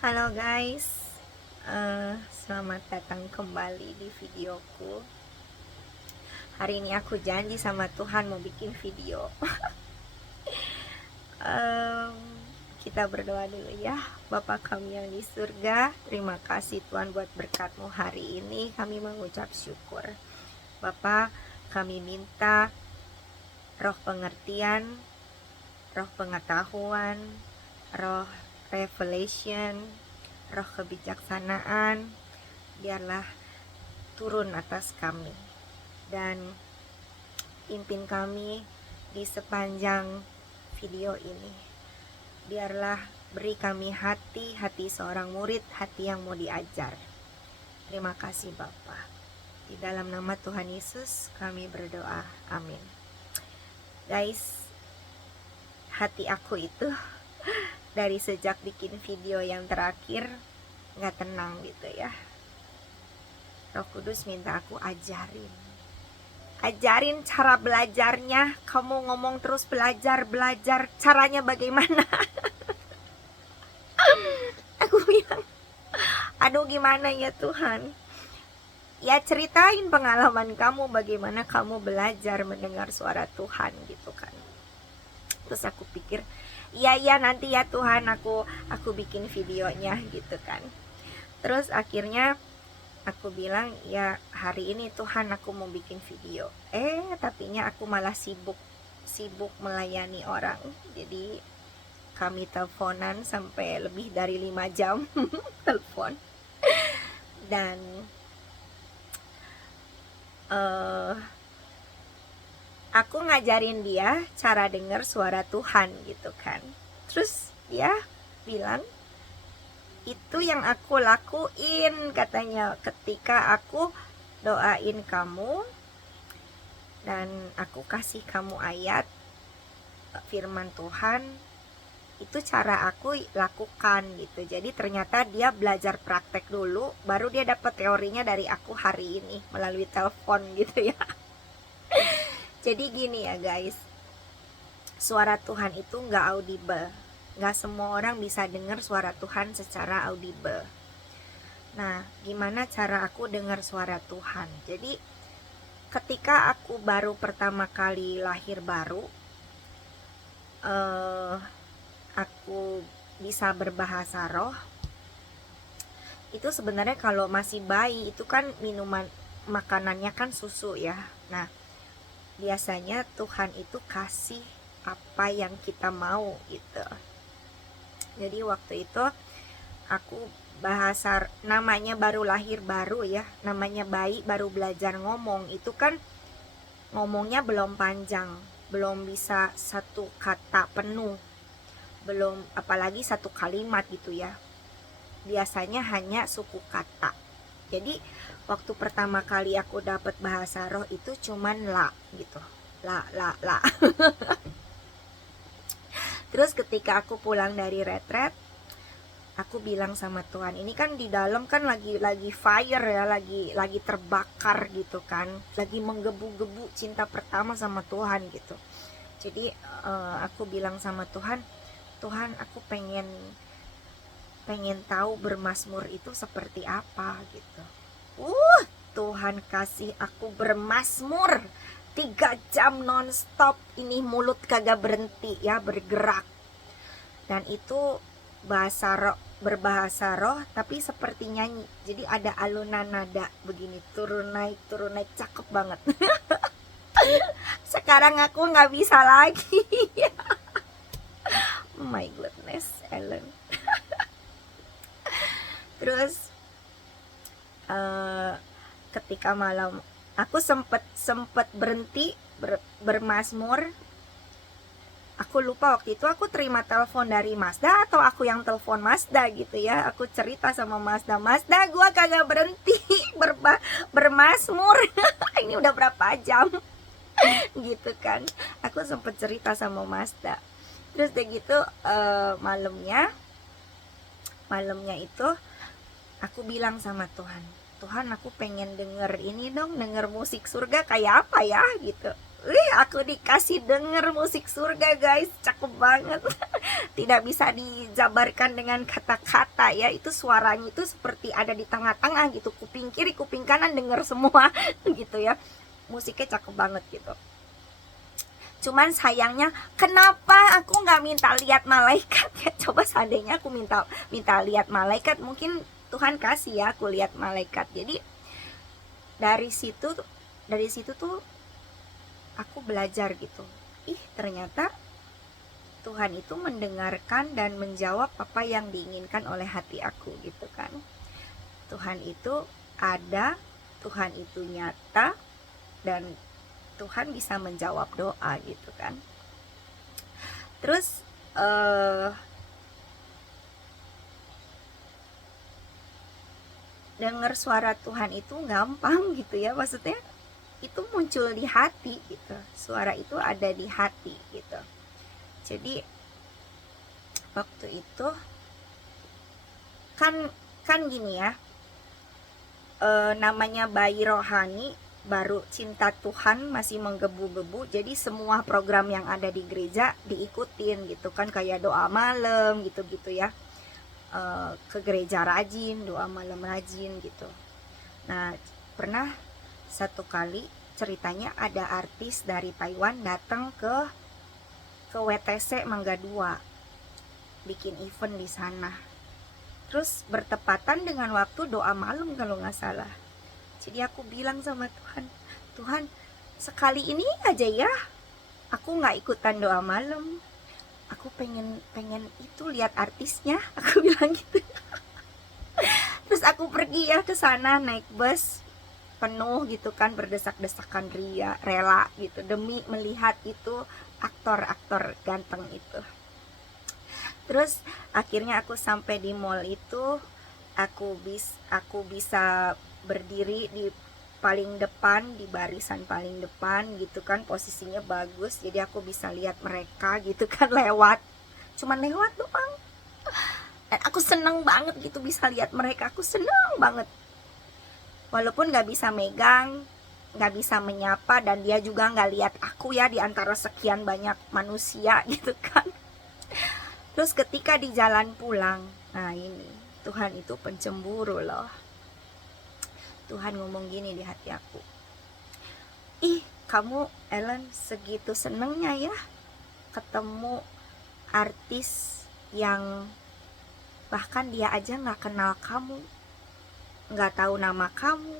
Halo guys, selamat datang kembali di videoku. Hari ini aku janji sama Tuhan mau bikin video. Em, kita berdoa dulu ya. Bapa kami yang di surga, terima kasih Tuhan buat berkat-Mu hari ini. Kami mengucap syukur. Bapa, kami minta roh pengertian, roh pengetahuan, roh revelation, roh kebijaksanaan, biarlah turun atas kami dan pimpin kami di sepanjang video ini. Biarlah beri kami hati seorang murid, hati yang mau diajar. Terima kasih Bapa. Di dalam nama Tuhan Yesus kami berdoa, amin. Guys, hati aku itu dari sejak bikin video yang terakhir gak tenang gitu ya. Roh Kudus minta aku ajarin cara belajarnya. Kamu ngomong terus belajar, caranya bagaimana? Aku bilang, aduh gimana ya Tuhan. Ya ceritain pengalaman kamu, bagaimana kamu belajar mendengar suara Tuhan gitu kan. Terus aku pikir, iya nanti ya Tuhan aku bikin videonya gitu kan. Terus akhirnya aku bilang, ya hari ini Tuhan aku mau bikin video. Tapinya aku malah sibuk melayani orang. Jadi kami teleponan sampai lebih dari 5 jam telepon. Dan aku ngajarin dia cara dengar suara Tuhan gitu kan. Terus dia bilang, itu yang aku lakuin katanya ketika aku doain kamu dan aku kasih kamu ayat firman Tuhan, itu cara aku lakukan gitu. Jadi ternyata dia belajar praktek dulu, baru dia dapat teorinya dari aku hari ini melalui telepon gitu ya. Jadi gini ya guys, suara Tuhan itu nggak audible. Nggak semua orang bisa dengar suara Tuhan secara audible. Nah, gimana cara aku dengar suara Tuhan? Jadi, ketika aku baru pertama kali lahir baru, aku bisa berbahasa roh. Itu sebenarnya kalau masih bayi, itu kan minuman makanannya kan susu ya. Nah, biasanya Tuhan itu kasih apa yang kita mau gitu. Jadi waktu itu aku bahasa, namanya baru lahir baru ya, namanya bayi baru belajar ngomong, itu kan ngomongnya belum panjang, belum bisa satu kata penuh, belum apalagi satu kalimat gitu ya, biasanya hanya suku kata. Jadi waktu pertama kali aku dapat bahasa roh itu cuman la gitu, la. Terus ketika aku pulang dari retret, aku bilang sama Tuhan, ini kan di dalam kan lagi fire ya, lagi terbakar gitu kan, lagi menggebu-gebu cinta pertama sama Tuhan gitu. Jadi aku bilang sama Tuhan, aku pengen tahu bermazmur itu seperti apa gitu. Tuhan kasih aku bermazmur 3 jam nonstop, ini mulut kagak berhenti ya bergerak. Dan itu berbahasa roh tapi seperti nyanyi. Jadi ada alunan nada begini, turun naik cakep banget. Sekarang aku nggak bisa lagi. Oh my goodness, Ellen. Terus ketika malam aku sempet berhenti bermazmur. Aku lupa waktu itu aku terima telepon dari Mazda atau aku yang telepon Mazda gitu ya. Aku cerita sama Mazda, gua kagak berhenti bermazmur. Ini udah berapa jam gitu kan. Aku sempet cerita sama Mazda. Terus udah gitu malamnya itu aku bilang sama Tuhan, aku pengen denger ini dong, denger musik surga kayak apa ya gitu. Aku dikasih denger musik surga guys, cakep banget. tidak bisa dijabarkan dengan kata-kata ya. Itu suaranya itu seperti ada di tengah-tengah gitu, kuping kiri kuping kanan denger semua gitu ya. Musiknya cakep banget gitu. Cuman sayangnya kenapa aku nggak minta lihat malaikat ya. Coba seandainya aku minta lihat malaikat, mungkin Tuhan kasih ya aku lihat malaikat. Jadi dari situ tuh aku belajar gitu. Ternyata Tuhan itu mendengarkan dan menjawab apa yang diinginkan oleh hati aku gitu kan. Tuhan itu ada, Tuhan itu nyata, dan Tuhan bisa menjawab doa gitu kan. Terus dengar suara Tuhan itu gampang gitu ya, maksudnya itu muncul di hati gitu. Suara itu ada di hati gitu. Jadi waktu itu kan gini ya, namanya bayi rohani baru cinta Tuhan masih menggebu-gebu, jadi semua program yang ada di gereja diikutin gitu kan, kayak doa malam gitu-gitu ya, ke gereja rajin, doa malam rajin gitu. Nah pernah satu kali ceritanya ada artis dari Taiwan datang ke WTC Mangga 2 bikin event di sana. Terus bertepatan dengan waktu doa malam kalau nggak salah. Jadi aku bilang sama Tuhan, Tuhan sekali ini aja ya aku nggak ikutan doa malam. Aku pengen itu lihat artisnya, aku bilang gitu. Terus aku pergi ya ke sana naik bus penuh gitu kan, berdesak-desakan rela gitu demi melihat itu aktor-aktor ganteng itu. Terus akhirnya aku sampai di mall itu, aku bisa berdiri di paling depan, di barisan paling depan gitu kan, posisinya bagus, jadi aku bisa lihat mereka gitu kan, cuman lewat doang. Dan aku seneng banget gitu bisa lihat mereka, aku seneng banget. Walaupun gak bisa megang, gak bisa menyapa, dan dia juga gak lihat aku ya di antara sekian banyak manusia gitu kan. Terus ketika di jalan pulang, nah ini Tuhan itu pencemburu loh. Tuhan ngomong gini di hati aku, kamu Ellen segitu senengnya ya ketemu artis yang bahkan dia aja gak kenal kamu, gak tahu nama kamu,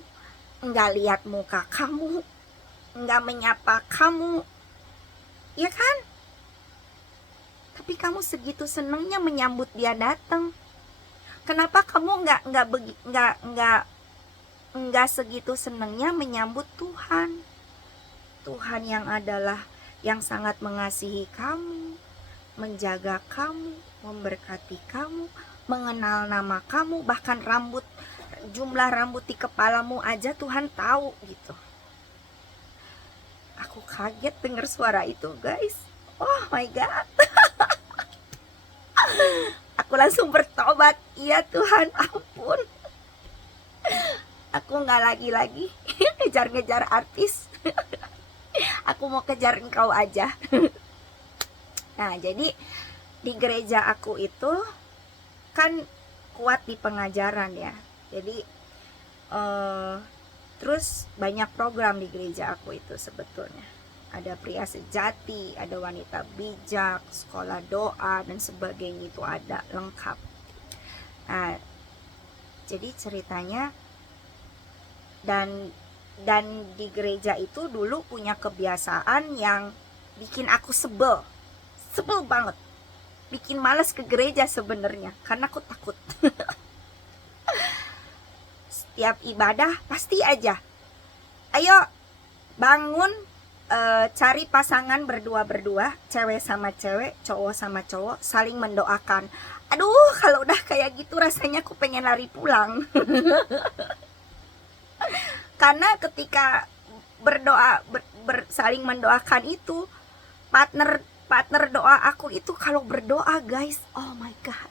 gak lihat muka kamu, gak menyapa kamu, ya kan? Tapi kamu segitu senengnya menyambut dia datang. Kenapa kamu nggak segitu senengnya menyambut Tuhan? Tuhan yang adalah yang sangat mengasihi kamu, menjaga kamu, memberkati kamu, mengenal nama kamu, bahkan jumlah rambut di kepalamu aja Tuhan tahu gitu. Aku kaget dengar suara itu, guys. Oh my God. Aku langsung bertobat. Iya Tuhan, ampun. Aku gak lagi ngejar-ngejar artis. Aku mau kejar Engkau aja. Nah jadi di gereja aku itu kan kuat di pengajaran ya. Jadi terus banyak program di gereja aku itu sebetulnya. Ada pria sejati, ada wanita bijak, sekolah doa, dan sebagainya, itu ada lengkap. Nah, jadi ceritanya dan di gereja itu dulu punya kebiasaan yang bikin aku sebel banget, bikin males ke gereja sebenarnya karena aku takut. Setiap ibadah pasti aja, ayo bangun, cari pasangan berdua, cewek sama cewek, cowok sama cowok, saling mendoakan. Aduh, kalau udah kayak gitu rasanya aku pengen lari pulang. Karena ketika berdoa, saling mendoakan itu, partner doa aku itu kalau berdoa, guys, oh my God,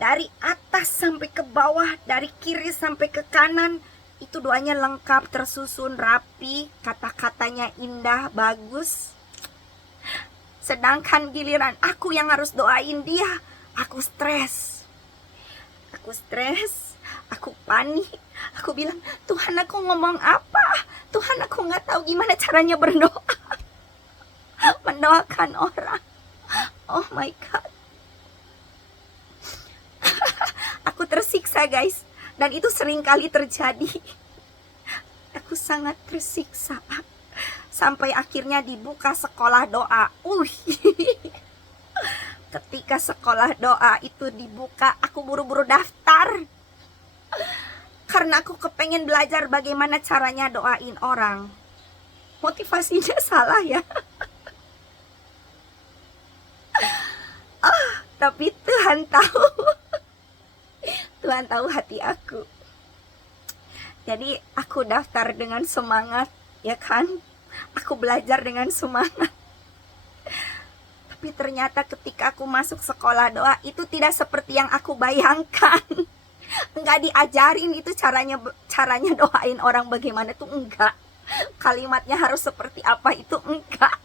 dari atas sampai ke bawah, dari kiri sampai ke kanan, itu doanya lengkap, tersusun, rapi, kata-katanya indah, bagus. Sedangkan giliran aku yang harus doain dia, aku stres. Aku panik. Aku bilang, Tuhan aku ngomong apa? Tuhan aku gak tahu gimana caranya berdoa. Mendoakan orang. Oh my God. Aku tersiksa guys. Dan itu sering kali terjadi. Aku sangat tersiksa. Sampai akhirnya dibuka sekolah doa. Ketika sekolah doa itu dibuka, aku buru-buru daftar. Karena aku kepengen belajar bagaimana caranya doain orang. Motivasinya salah ya. Tapi Tuhan tahu. Tuhan tahu hati aku. Jadi aku daftar dengan semangat, ya kan? Aku belajar dengan semangat. Tapi ternyata ketika aku masuk sekolah doa, itu tidak seperti yang aku bayangkan. Enggak diajarin itu caranya doain orang bagaimana tuh, enggak. Kalimatnya harus seperti apa itu, enggak.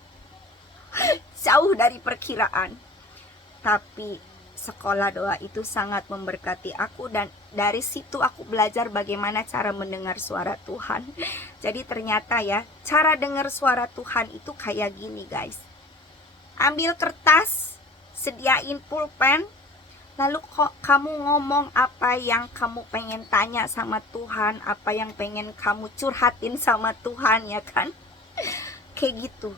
Jauh dari perkiraan. Tapi sekolah doa itu sangat memberkati aku, dan dari situ aku belajar bagaimana cara mendengar suara Tuhan. Jadi ternyata ya, cara dengar suara Tuhan itu kayak gini guys. Ambil kertas, sediain pulpen, lalu kok kamu ngomong apa yang kamu pengen tanya sama Tuhan, apa yang pengen kamu curhatin sama Tuhan, ya kan? Kayak gitu.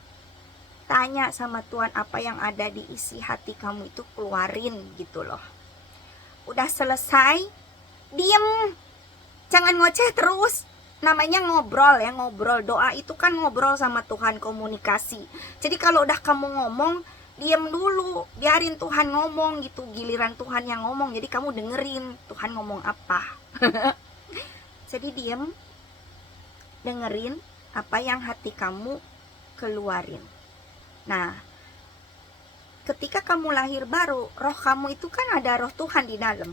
Tanya sama Tuhan apa yang ada di isi hati kamu itu, keluarin gitu loh. Udah selesai, diem. Jangan ngoceh terus. Namanya ngobrol ya, ngobrol. Doa itu kan ngobrol sama Tuhan, komunikasi. Jadi kalau udah kamu ngomong, diem dulu, biarin Tuhan ngomong gitu. Giliran Tuhan yang ngomong, jadi kamu dengerin Tuhan ngomong apa. Jadi diem, dengerin apa yang hati kamu keluarin. Nah, ketika kamu lahir baru, roh kamu itu kan ada roh Tuhan di dalam.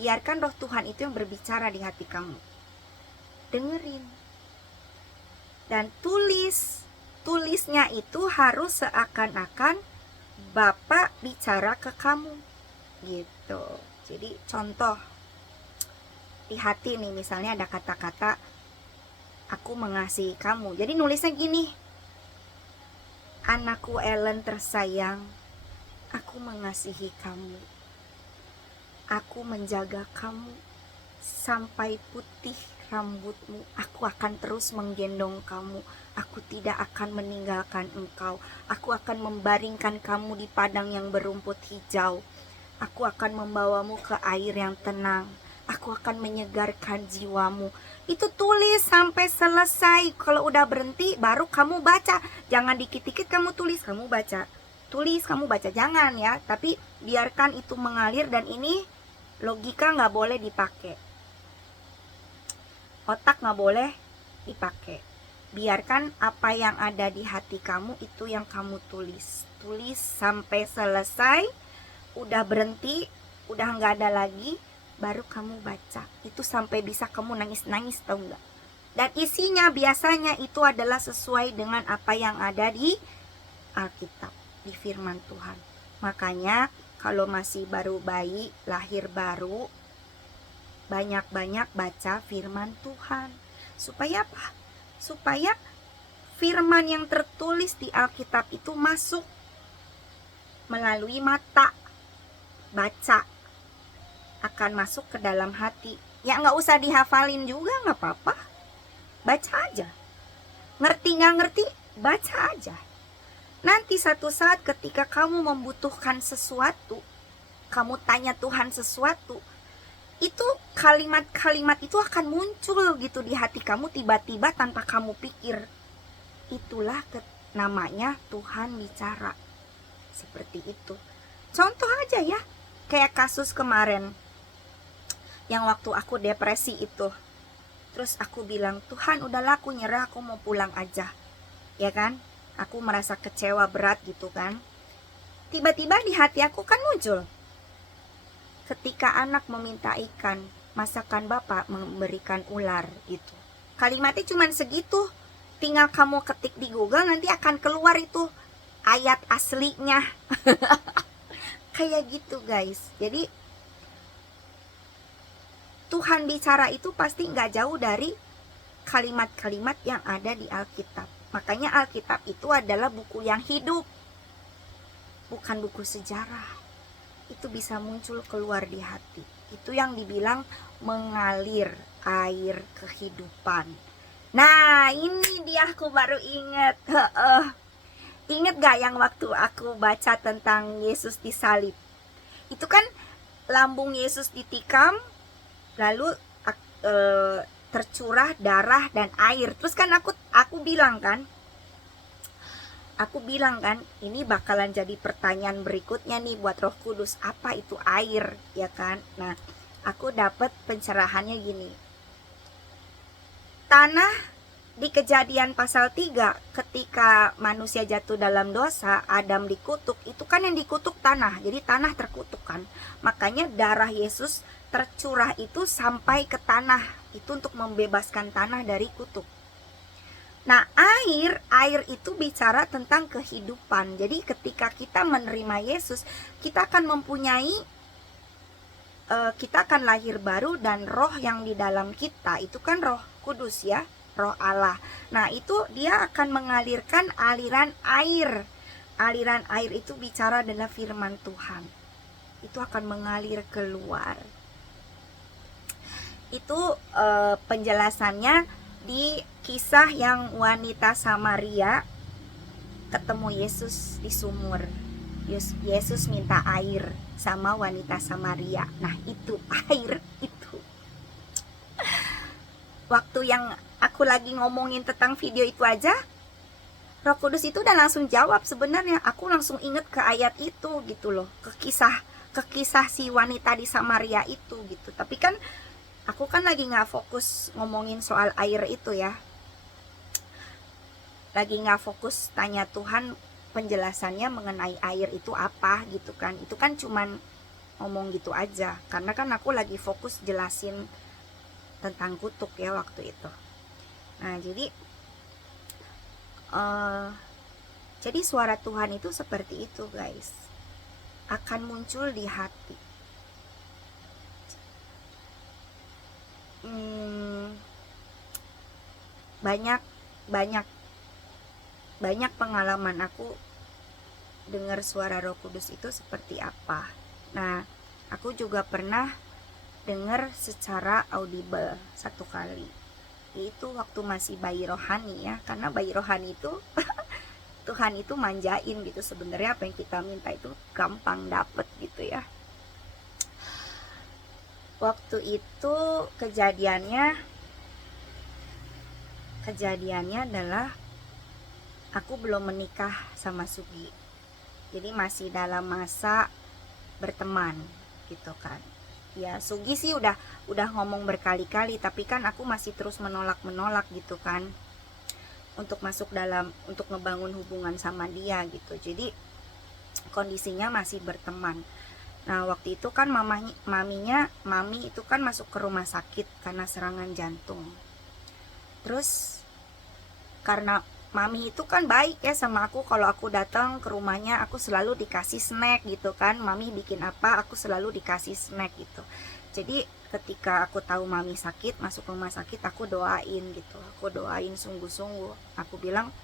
Biarkan roh Tuhan itu yang berbicara di hati kamu. Dengerin. Dan tulisnya itu harus seakan-akan Bapak bicara ke kamu gitu. Jadi contoh di hati nih, misalnya ada kata-kata aku mengasihi kamu. Jadi nulisnya gini, anakku Ellen tersayang, aku mengasihi kamu. Aku menjaga kamu sampai putih rambutmu. Aku akan terus menggendong kamu. Aku tidak akan meninggalkan engkau. Aku akan membaringkan kamu di padang yang berumput hijau. Aku akan membawamu ke air yang tenang. Aku akan menyegarkan jiwamu. Itu tulis sampai selesai. Kalau udah berhenti baru kamu baca. Jangan dikit-dikit kamu tulis, kamu baca. Tulis, kamu baca. Jangan ya. Tapi biarkan itu mengalir, dan ini logika nggak boleh dipakai. Otak nggak boleh dipakai. Biarkan apa yang ada di hati kamu itu yang kamu tulis. Tulis sampai selesai. Udah berhenti, udah nggak ada lagi, baru kamu baca. Itu sampai bisa kamu nangis-nangis, tau nggak? Dan isinya biasanya itu adalah sesuai dengan apa yang ada di Alkitab, di firman Tuhan. Makanya kalau masih baru bayi, lahir baru, banyak-banyak baca firman Tuhan. Supaya apa? Supaya firman yang tertulis di Alkitab itu masuk melalui mata, baca, akan masuk ke dalam hati. Ya nggak usah dihafalin juga, nggak apa-apa. Baca aja. Ngerti nggak ngerti, baca aja. Nanti satu saat ketika kamu membutuhkan sesuatu, kamu tanya Tuhan sesuatu, itu kalimat-kalimat itu akan muncul gitu di hati kamu tiba-tiba tanpa kamu pikir. Itulah namanya Tuhan bicara. Seperti itu. Contoh aja ya, kayak kasus kemarin yang waktu aku depresi itu. Terus aku bilang, Tuhan udahlah aku nyerah, aku mau pulang aja. Ya kan? Aku merasa kecewa berat gitu kan. Tiba-tiba di hati aku kan muncul, ketika anak meminta ikan, masakan Bapak memberikan ular gitu. Kalimatnya cuma segitu. Tinggal kamu ketik di Google, nanti akan keluar itu ayat aslinya. Kayak gitu guys. Jadi Tuhan bicara itu pasti nggak jauh dari kalimat-kalimat yang ada di Alkitab. Makanya Alkitab itu adalah buku yang hidup, bukan buku sejarah. Itu bisa muncul keluar di hati. Itu yang dibilang mengalir air kehidupan. Nah, ini dia, aku baru ingat. Ingat gak yang waktu aku baca tentang Yesus disalib? Itu kan lambung Yesus ditikam, lalu tercurah darah dan air. Terus kan aku bilang kan, ini bakalan jadi pertanyaan berikutnya nih buat Roh Kudus, apa itu air, ya kan? Nah, aku dapat pencerahannya gini. Tanah di Kejadian pasal 3, ketika manusia jatuh dalam dosa, Adam dikutuk, itu kan yang dikutuk tanah. Jadi tanah terkutuk kan. Makanya darah Yesus tercurah itu sampai ke tanah. Itu untuk membebaskan tanah dari kutuk. Nah, air itu bicara tentang kehidupan. Jadi ketika kita menerima Yesus, kita akan mempunyai kita akan lahir baru, dan roh yang di dalam kita itu kan Roh Kudus ya, Roh Allah. Nah, itu dia akan mengalirkan aliran air. Aliran air itu bicara adalah firman Tuhan. Itu akan mengalir keluar. Itu penjelasannya di kisah yang wanita Samaria ketemu Yesus di sumur. Yesus minta air sama wanita Samaria. Nah, itu air itu. Waktu yang aku lagi ngomongin tentang video itu aja, Roh Kudus itu udah langsung jawab sebenarnya. Aku langsung inget ke ayat itu gitu loh, ke kisah si wanita di Samaria itu gitu. Tapi kan aku kan lagi nggak fokus ngomongin soal air itu ya. Lagi nggak fokus tanya Tuhan penjelasannya mengenai air itu apa gitu kan. Itu kan cuman ngomong gitu aja, karena kan aku lagi fokus jelasin tentang kutuk ya waktu itu. Nah, jadi suara Tuhan itu seperti itu guys, akan muncul di hati. Banyak pengalaman aku dengar suara Roh Kudus itu seperti apa. Nah, aku juga pernah dengar secara audible satu kali. Itu waktu masih bayi rohani ya, karena bayi rohani itu Tuhan itu manjain gitu. Sebenarnya apa yang kita minta itu gampang dapet gitu ya. Waktu itu kejadiannya adalah aku belum menikah sama Sugi. Jadi masih dalam masa berteman gitu kan. Ya, Sugi sih udah ngomong berkali-kali, tapi kan aku masih terus menolak gitu kan, untuk untuk ngebangun hubungan sama dia gitu. Jadi kondisinya masih berteman. Nah, waktu itu kan mami itu kan masuk ke rumah sakit karena serangan jantung. Terus karena mami itu kan baik ya sama aku, kalau aku datang ke rumahnya aku selalu dikasih snack gitu kan. Mami bikin apa aku selalu dikasih snack gitu. Jadi ketika aku tahu mami sakit, masuk rumah sakit, aku doain gitu. Aku doain sungguh-sungguh. Aku bilang,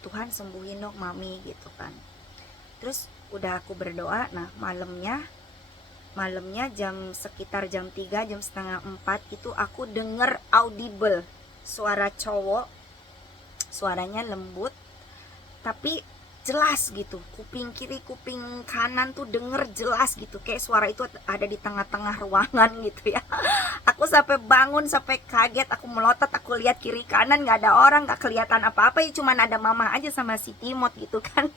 Tuhan sembuhin dong mami gitu kan. Terus udah aku berdoa. Nah, malamnya sekitar jam 3, jam setengah 4 itu aku denger audible suara cowok. Suaranya lembut tapi jelas gitu, kuping kiri kuping kanan tuh denger jelas gitu, kayak suara itu ada di tengah-tengah ruangan gitu ya. Aku sampai bangun, sampai kaget, aku melotot, aku lihat kiri kanan nggak ada orang, nggak kelihatan apa-apa ya, cuman ada mama aja sama si Timot gitu kan.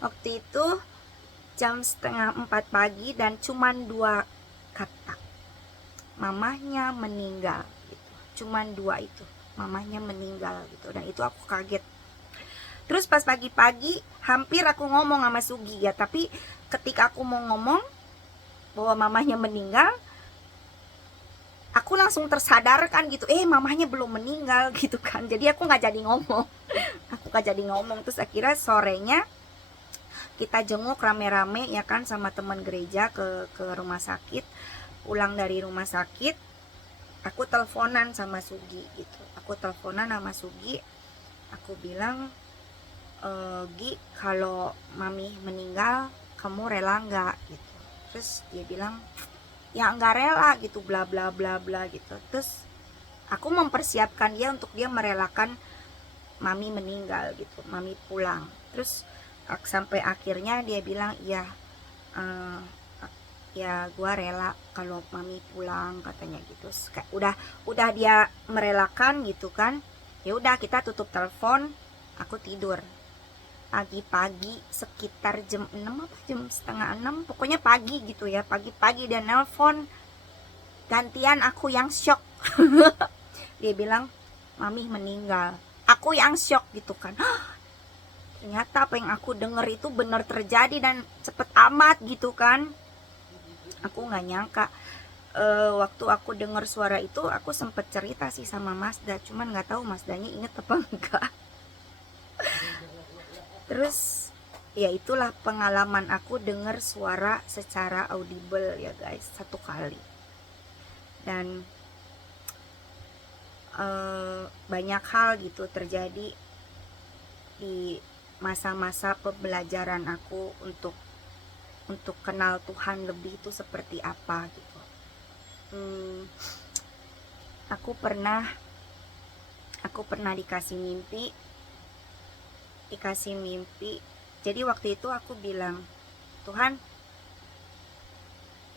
Waktu itu jam setengah 4 pagi dan cuman 2 kata, mamahnya meninggal gitu. Cuman 2 itu, mamahnya meninggal gitu. Dan itu aku kaget. Terus pas pagi-pagi hampir aku ngomong sama Sugi ya, tapi ketika aku mau ngomong bahwa mamahnya meninggal, aku langsung tersadarkan gitu, mamahnya belum meninggal gitu kan. Jadi aku nggak jadi ngomong. Aku suka jadi ngomong. Terus akhirnya sorenya kita jenguk rame-rame ya kan sama teman gereja ke rumah sakit. Pulang dari rumah sakit, aku teleponan sama Sugi gitu. Aku teleponan sama Sugi, aku bilang, Gi, kalau mami meninggal kamu rela nggak gitu. Terus dia bilang ya nggak rela gitu, bla bla bla bla gitu. Terus aku mempersiapkan dia untuk dia merelakan mami meninggal gitu, mami pulang. Terus sampai akhirnya dia bilang ya, ya gua rela kalau mami pulang katanya gitu. Udah dia merelakan gitu kan. Ya udah kita tutup telepon, aku tidur. Pagi-pagi sekitar jam 6 apa jam setengah 6, pokoknya pagi gitu ya, pagi-pagi dia nelpon, gantian aku yang shock. Dia bilang mami meninggal, aku yang shock gitu kan. Ternyata apa yang aku denger itu benar terjadi dan cepet amat gitu kan. Aku nggak nyangka. Waktu aku dengar suara itu aku sempet cerita sih sama Masda, cuman nggak tahu Masdanya inget apa enggak. Terus ya itulah pengalaman aku dengar suara secara audible ya guys, satu kali. Dan banyak hal gitu terjadi di masa-masa pembelajaran aku untuk kenal Tuhan lebih itu seperti apa gitu. Aku pernah dikasih mimpi. Jadi waktu itu aku bilang, Tuhan,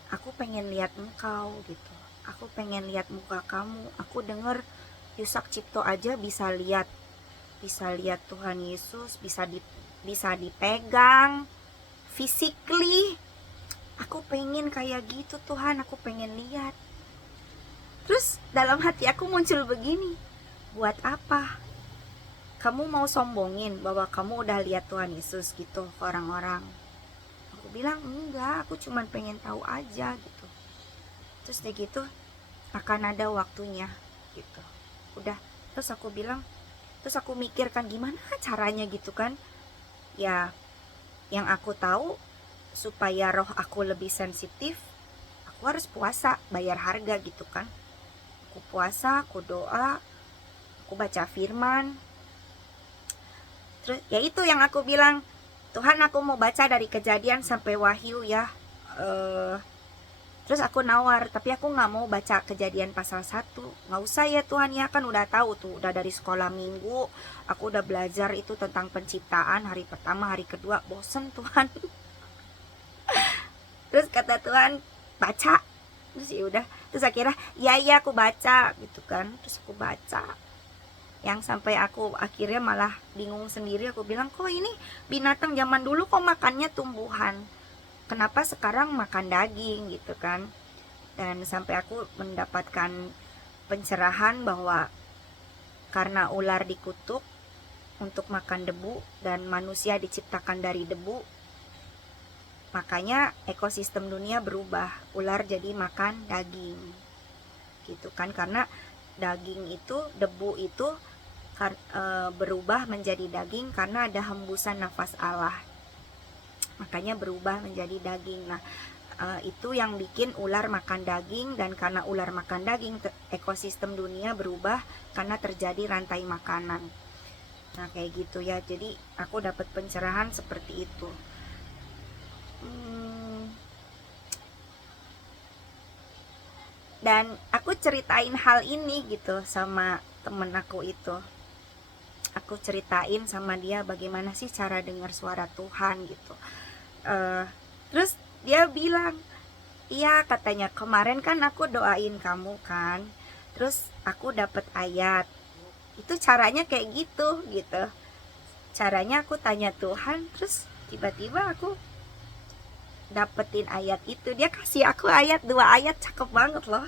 aku pengen lihat Engkau gitu. Aku pengen lihat muka kamu. Aku dengar Yusak Cipto aja bisa lihat Tuhan Yesus, bisa dipegang physically. Aku pengen kayak gitu Tuhan, aku pengen lihat. Terus dalam hati aku muncul begini, buat apa? Kamu mau sombongin bahwa kamu udah lihat Tuhan Yesus gitu ke orang-orang? Aku bilang enggak, aku cuma pengen tahu aja gitu. Terus dia gitu, akan ada waktunya gitu. Udah, terus aku mikirkan gimana caranya gitu kan. Ya, yang aku tahu supaya roh aku lebih sensitif, aku harus puasa, bayar harga gitu kan. Aku puasa, aku doa, aku baca firman. Terus ya itu yang aku bilang, Tuhan aku mau baca dari Kejadian sampai Wahyu ya. Terus aku nawar, tapi aku gak mau baca Kejadian pasal 1. Gak usah ya Tuhan ya, kan udah tahu tuh, udah dari sekolah minggu aku udah belajar itu tentang penciptaan, hari pertama, hari kedua, bosen Tuhan. Terus kata Tuhan, baca. Terus ya udah, terus akhirnya ya aku baca gitu kan. Terus aku baca, yang sampai aku akhirnya malah bingung sendiri. Aku bilang, kok ini binatang zaman dulu kok makannya tumbuhan, kenapa sekarang makan daging gitu kan. Dan sampai aku mendapatkan pencerahan bahwa karena ular dikutuk untuk makan debu dan manusia diciptakan dari debu, makanya ekosistem dunia berubah, ular jadi makan daging gitu kan. Karena daging itu, debu itu berubah menjadi daging karena ada hembusan nafas Allah, makanya berubah menjadi daging. Nah, itu yang bikin ular makan daging, dan karena ular makan daging ekosistem dunia berubah karena terjadi rantai makanan. Nah kayak gitu ya, jadi aku dapat pencerahan seperti itu. Dan aku ceritain hal ini gitu sama temen aku itu. Aku ceritain sama dia bagaimana sih cara dengar suara Tuhan gitu. Terus dia bilang, iya katanya, kemarin kan aku doain kamu kan, terus aku dapet ayat. Itu caranya kayak gitu. Caranya aku tanya Tuhan, terus tiba-tiba aku dapetin ayat itu. Dia kasih aku ayat, 2 ayat cakep banget loh.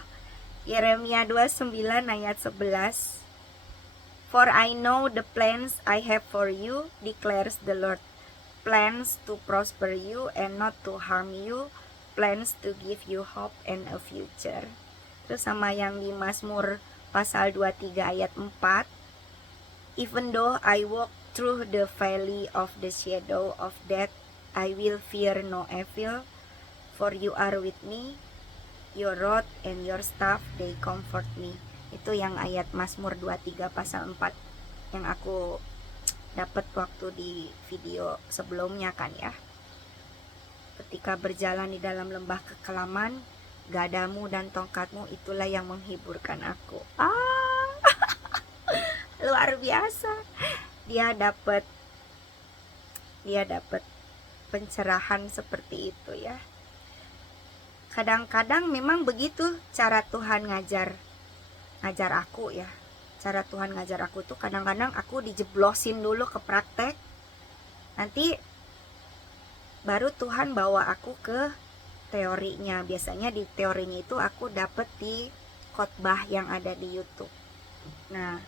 Yeremia 29 ayat 11. For I know the plans I have for you, declares the Lord. Plans to prosper you and not to harm you, plans to give you hope and a future. Terus sama yang di Mazmur pasal 23 ayat 4. Even though I walk Through the valley of the shadow of death, I will fear no evil, for you are with me, your rod and your staff, they comfort me. Itu yang ayat Mazmur 23 pasal 4 yang aku dapat waktu di video sebelumnya kan ya. Ketika berjalan di dalam lembah kekelaman, gadamu dan tongkatmu itulah yang menghiburkan aku. Luar biasa. Dia dapat pencerahan seperti itu ya. Kadang-kadang memang begitu cara Tuhan ngajar aku ya. Cara Tuhan ngajar aku tuh kadang-kadang aku dijeblosin dulu ke praktek. Nanti baru Tuhan bawa aku ke teorinya. Biasanya di teorinya itu aku dapet di khotbah yang ada di YouTube. Nah,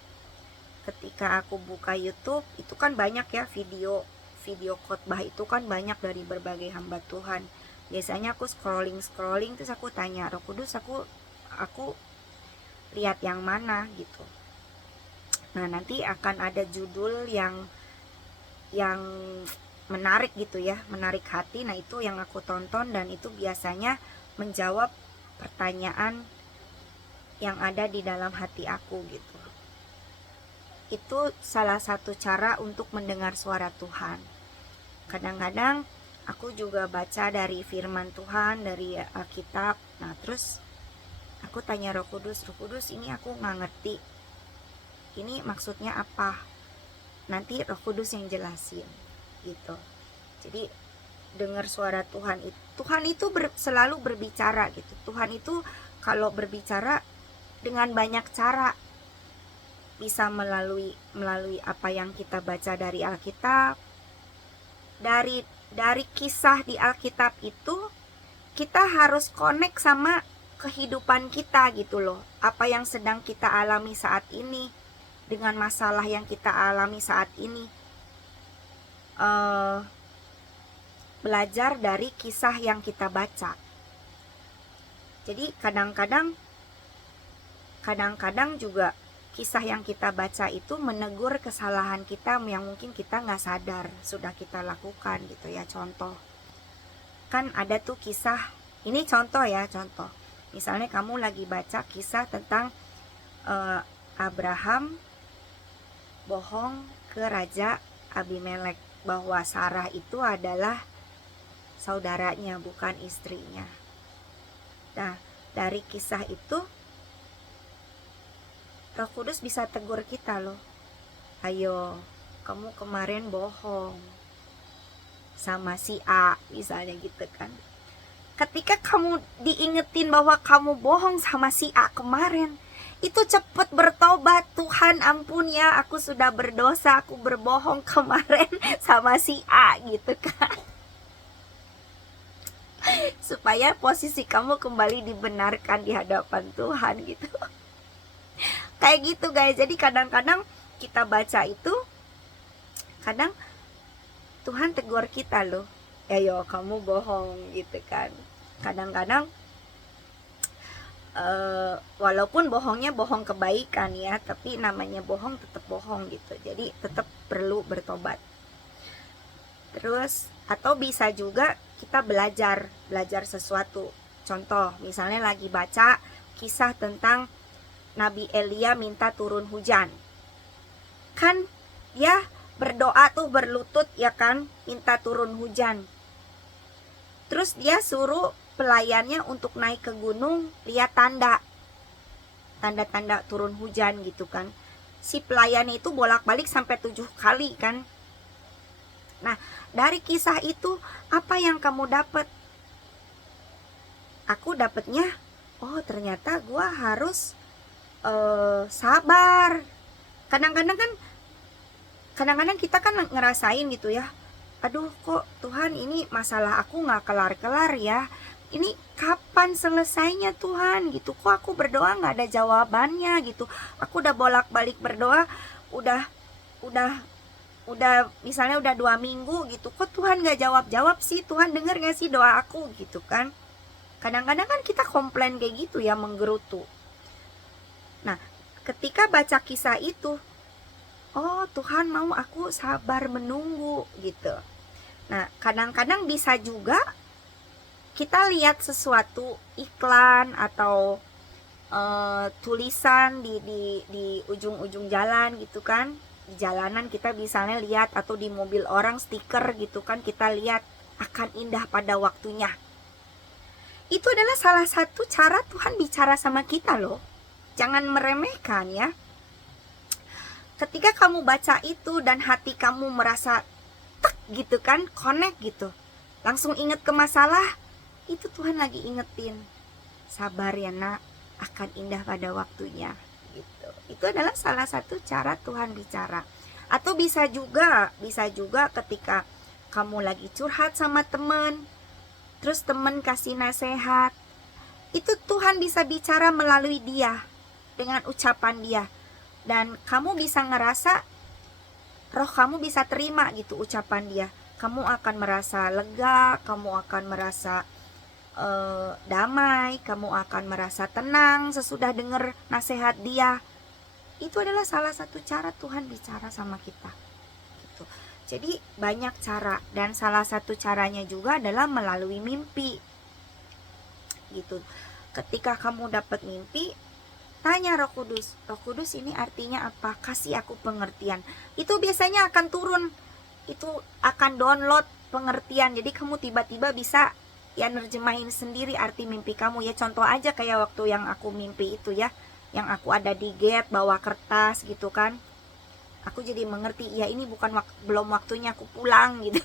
ketika aku buka YouTube itu kan banyak ya video khotbah itu kan banyak dari berbagai hamba Tuhan. Biasanya aku scrolling terus aku tanya Roh Kudus, aku lihat yang mana gitu. Nah, nanti akan ada judul yang menarik gitu ya, menarik hati. Nah, itu yang aku tonton dan itu biasanya menjawab pertanyaan yang ada di dalam hati aku gitu. Itu salah satu cara untuk mendengar suara Tuhan. Kadang-kadang aku juga baca dari firman Tuhan, dari Alkitab. Nah, terus aku tanya Roh Kudus, ini aku nggak ngerti. Ini maksudnya apa? Nanti Roh Kudus yang jelasin gitu. Jadi dengar suara Tuhan itu selalu berbicara gitu. Tuhan itu kalau berbicara dengan banyak cara. Bisa melalui apa yang kita baca dari Alkitab. Dari kisah di Alkitab itu kita harus connect sama kehidupan kita gitu loh. Apa yang sedang kita alami saat ini, dengan masalah yang kita alami saat ini. Belajar dari kisah yang kita baca. Jadi kadang-kadang juga kisah yang kita baca itu menegur kesalahan kita yang mungkin kita nggak sadar sudah kita lakukan gitu ya. Contoh, kan ada tuh kisah, ini contoh ya, contoh. Misalnya kamu lagi baca kisah tentang Abraham bohong ke Raja Abimelek bahwa Sarah itu adalah saudaranya, bukan istrinya. Nah, dari kisah itu Roh Kudus bisa tegur kita loh. Ayo, kamu kemarin bohong sama si A, misalnya gitu kan. Ketika kamu diingetin bahwa kamu bohong sama si A kemarin, itu cepet bertobat. Tuhan ampun ya, aku sudah berdosa, aku berbohong kemarin sama si A gitu kan. Supaya posisi kamu kembali dibenarkan di hadapan Tuhan gitu. Kayak gitu guys. Jadi kadang-kadang kita baca itu, kadang Tuhan tegur kita loh, ayo kamu bohong gitu kan. Kadang-kadang walaupun bohongnya bohong kebaikan ya, tapi namanya bohong tetap bohong gitu. Jadi tetap perlu bertobat. Terus atau bisa juga kita belajar sesuatu. Contoh, misalnya lagi baca kisah tentang Nabi Elia minta turun hujan. Kan dia berdoa tuh berlutut ya kan, minta turun hujan. Terus dia suruh pelayannya untuk naik ke gunung, lihat tanda-tanda turun hujan gitu kan. Si pelayannya itu bolak-balik sampai 7 kali kan. Nah, dari kisah itu apa yang kamu dapat? Aku dapatnya, oh ternyata gua harus sabar. Kadang-kadang kita kan ngerasain gitu ya, aduh kok Tuhan ini masalah aku gak kelar-kelar ya, ini kapan selesainya Tuhan gitu, kok aku berdoa gak ada jawabannya gitu. Aku udah bolak-balik berdoa, udah misalnya udah 2 minggu gitu, kok Tuhan gak jawab sih, Tuhan denger gak sih doa aku gitu kan. Kadang-kadang kan kita komplain kayak gitu ya, menggerutu. Nah, ketika baca kisah itu, oh Tuhan mau aku sabar menunggu gitu. Nah kadang-kadang bisa juga kita lihat sesuatu iklan atau tulisan di ujung-ujung jalan gitu kan, di jalanan kita misalnya lihat, atau di mobil orang stiker gitu kan, kita lihat akan indah pada waktunya. Itu adalah salah satu cara Tuhan bicara sama kita loh. Jangan meremehkan ya. Ketika kamu baca itu dan hati kamu merasa tek gitu kan, connect gitu, langsung inget ke masalah, itu Tuhan lagi ingetin, sabar ya nak, akan indah pada waktunya gitu. Itu adalah salah satu cara Tuhan bicara. Atau bisa juga ketika kamu lagi curhat sama temen, terus temen kasih nasihat, itu Tuhan bisa bicara melalui dia, dengan ucapan dia, dan kamu bisa ngerasa, roh kamu bisa terima gitu ucapan dia. Kamu akan merasa lega, kamu akan merasa damai, kamu akan merasa tenang sesudah dengar nasihat dia. Itu adalah salah satu cara Tuhan bicara sama kita gitu. Jadi banyak cara, dan salah satu caranya juga adalah melalui mimpi gitu. Ketika kamu dapat mimpi, tanya Roh Kudus ini artinya apa, kasih aku pengertian. Itu biasanya akan turun, itu akan download pengertian, jadi kamu tiba-tiba bisa ya nerjemahin sendiri arti mimpi kamu ya. Contoh aja kayak waktu yang aku mimpi itu ya, yang aku ada di gate bawa kertas gitu kan, aku jadi mengerti ya ini belum waktunya aku pulang gitu.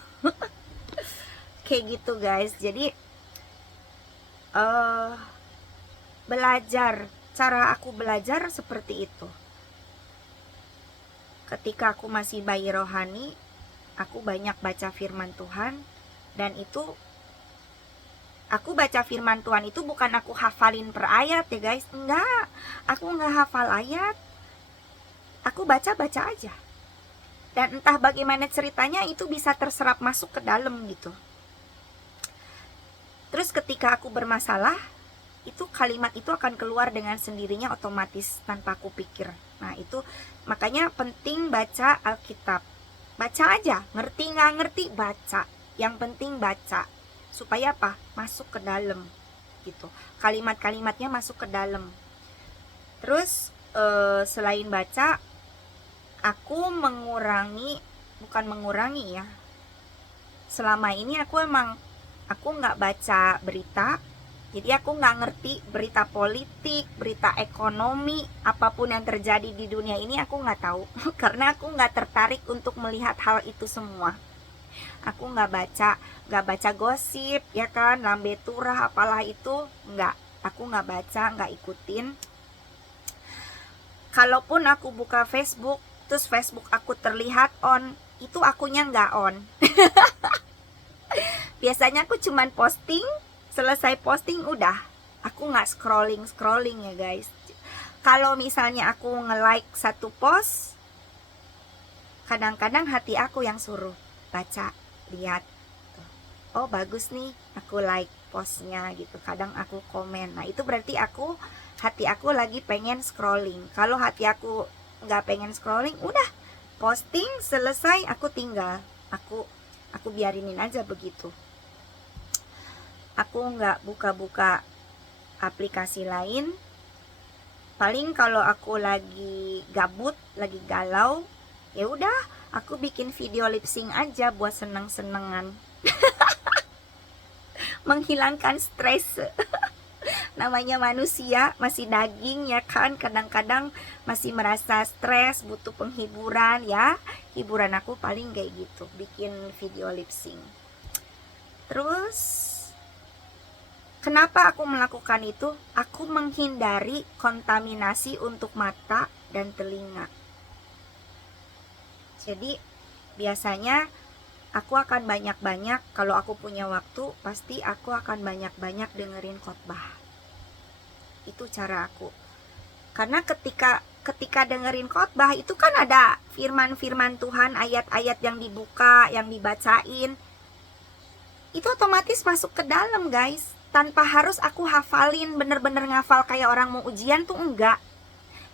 Kayak gitu guys. Jadi belajar, cara aku belajar seperti itu. Ketika aku masih bayi rohani, aku banyak baca firman Tuhan, dan itu aku baca firman Tuhan itu bukan aku hafalin per ayat ya guys. Enggak, aku enggak hafal ayat, aku baca-baca aja. Dan entah bagaimana ceritanya itu bisa terserap masuk ke dalam gitu. Terus ketika aku bermasalah, itu kalimat itu akan keluar dengan sendirinya otomatis tanpa aku pikir. Nah itu makanya penting baca Alkitab. Baca aja, ngerti nggak ngerti baca. Yang penting baca. Supaya apa? Masuk ke dalam gitu. Kalimat-kalimatnya masuk ke dalam. Terus selain baca, aku bukan mengurangi ya. Selama ini aku nggak baca berita. Jadi aku nggak ngerti berita politik, berita ekonomi, apapun yang terjadi di dunia ini aku nggak tahu. Karena aku nggak tertarik untuk melihat hal itu semua. Aku nggak baca gosip ya kan, lambe turah apalah itu, nggak. Aku nggak baca, nggak ikutin. Kalaupun aku buka Facebook, terus Facebook aku terlihat on, itu akunya nggak on. Biasanya aku cuman posting, selesai posting udah, aku nggak scrolling ya guys. Kalau misalnya aku nge-like satu post, kadang-kadang hati aku yang suruh baca, lihat, oh bagus nih, aku like postnya gitu. Kadang aku komen. Nah itu berarti hati aku lagi pengen scrolling. Kalau hati aku nggak pengen scrolling, udah posting selesai aku tinggal, aku biarinin aja begitu. Aku nggak buka-buka aplikasi lain. Paling kalau aku lagi gabut, lagi galau, ya udah aku bikin video lip sync aja buat seneng-senengan. Menghilangkan stres. Namanya manusia, masih daging ya kan, kadang-kadang masih merasa stres, butuh penghiburan ya. Hiburan aku paling kayak gitu, bikin video lip sync. Terus kenapa aku melakukan itu? Aku menghindari kontaminasi untuk mata dan telinga. Jadi biasanya aku akan banyak-banyak, kalau aku punya waktu, pasti aku akan banyak-banyak dengerin khotbah. Itu cara aku. Karena ketika dengerin khotbah itu kan ada firman-firman Tuhan, ayat-ayat yang dibuka, yang dibacain. Itu otomatis masuk ke dalam guys. Tanpa harus aku hafalin, bener-bener ngafal kayak orang mau ujian tuh enggak.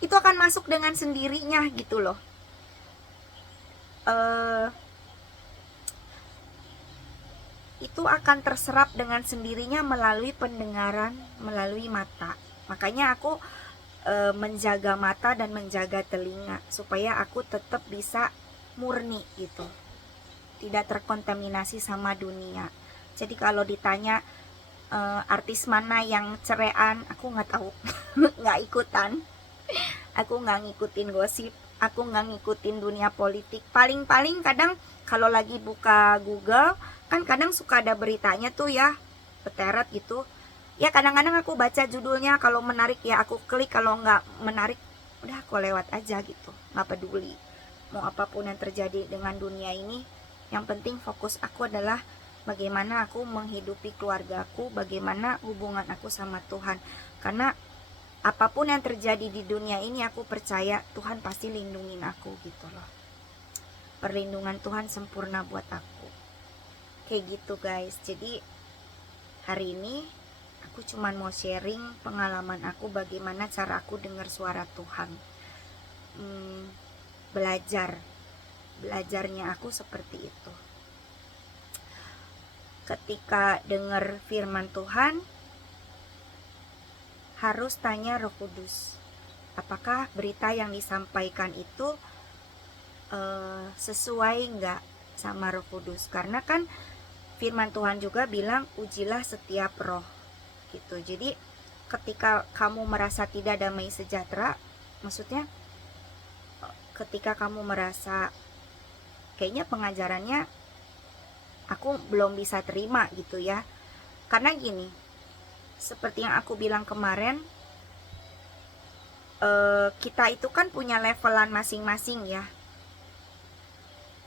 Itu akan masuk dengan sendirinya gitu loh. eh, itu akan terserap dengan sendirinya melalui pendengaran, melalui mata. Makanya aku menjaga mata dan menjaga telinga supaya aku tetap bisa murni gitu, tidak terkontaminasi sama dunia. Jadi kalau ditanya artis mana yang cerean, aku nggak tahu. Nggak ikutan, aku nggak ngikutin gosip, aku nggak ngikutin dunia politik. Paling-paling kadang kalau lagi buka Google kan kadang suka ada beritanya tuh ya, peteret gitu ya, kadang-kadang aku baca judulnya, kalau menarik ya aku klik, kalau nggak menarik udah aku lewat aja gitu, nggak peduli mau apapun yang terjadi dengan dunia ini. Yang penting fokus aku adalah bagaimana aku menghidupi keluargaku, bagaimana hubungan aku sama Tuhan. Karena apapun yang terjadi di dunia ini, aku percaya Tuhan pasti lindungin aku gitu loh. Perlindungan Tuhan sempurna buat aku, kayak gitu guys. Jadi hari ini aku cuman mau sharing pengalaman aku, bagaimana cara aku dengar suara Tuhan. Belajarnya aku seperti itu. Ketika dengar firman Tuhan, harus tanya Roh Kudus, apakah berita yang disampaikan itu sesuai nggak sama Roh Kudus. Karena kan firman Tuhan juga bilang ujilah setiap roh gitu. Jadi ketika kamu merasa tidak damai sejahtera, maksudnya ketika kamu merasa kayaknya pengajarannya aku belum bisa terima gitu ya. Karena gini, seperti yang aku bilang kemarin, kita itu kan punya levelan masing-masing ya.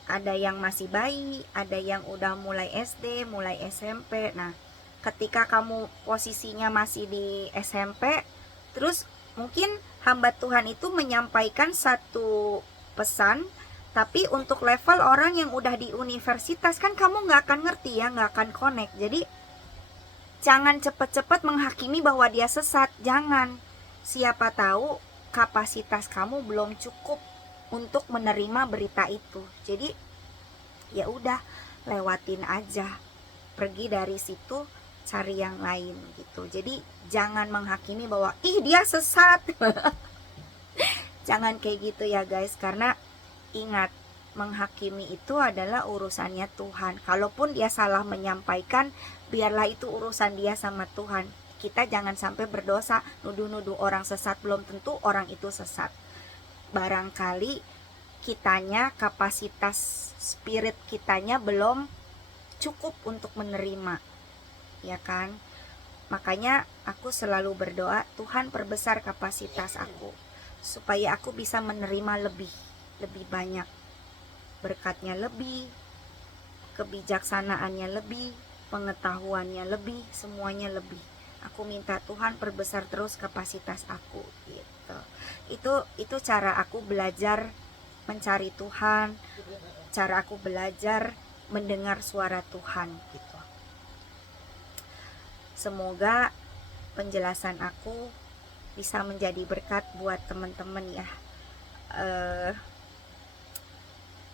Ada yang masih bayi, ada yang udah mulai SD, mulai SMP. Nah, ketika kamu posisinya masih di SMP, terus mungkin hamba Tuhan itu menyampaikan satu pesan, tapi untuk level orang yang udah di universitas kan kamu nggak akan ngerti ya, nggak akan connect. Jadi jangan cepet-cepet menghakimi bahwa dia sesat, jangan. Siapa tahu kapasitas kamu belum cukup untuk menerima berita itu. Jadi ya udah, lewatin aja, pergi dari situ, cari yang lain gitu. Jadi jangan menghakimi bahwa ih dia sesat. Jangan kayak gitu ya guys, karena ingat, menghakimi itu adalah urusannya Tuhan. Kalaupun dia salah menyampaikan, biarlah itu urusan dia sama Tuhan. Kita jangan sampai berdosa nuduh-nuduh orang sesat, belum tentu orang itu sesat. Barangkali kitanya, kapasitas spirit kitanya belum cukup untuk menerima, ya kan? Makanya aku selalu berdoa, Tuhan perbesar kapasitas aku supaya aku bisa menerima lebih banyak, berkatnya lebih, kebijaksanaannya lebih, pengetahuannya lebih, semuanya lebih. Aku minta Tuhan perbesar terus kapasitas aku gitu. Itu cara aku belajar mencari Tuhan, cara aku belajar mendengar suara Tuhan gitu. Semoga penjelasan aku bisa menjadi berkat buat teman-teman ya.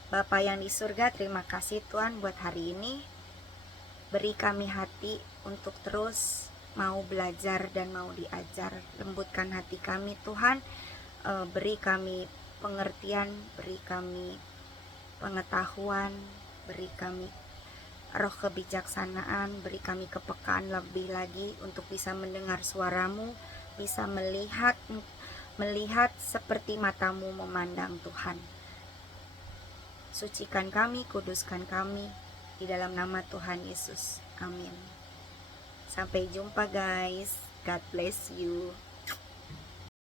Bapa yang di surga, terima kasih Tuhan buat hari ini. Beri kami hati untuk terus mau belajar dan mau diajar. Lembutkan hati kami Tuhan, beri kami pengertian, beri kami pengetahuan, beri kami roh kebijaksanaan, beri kami kepekaan lebih lagi untuk bisa mendengar suaramu, bisa melihat seperti matamu memandang Tuhan. Sucikan kami, kuduskan kami, di dalam nama Tuhan Yesus. Amin. Sampai jumpa guys. God bless you.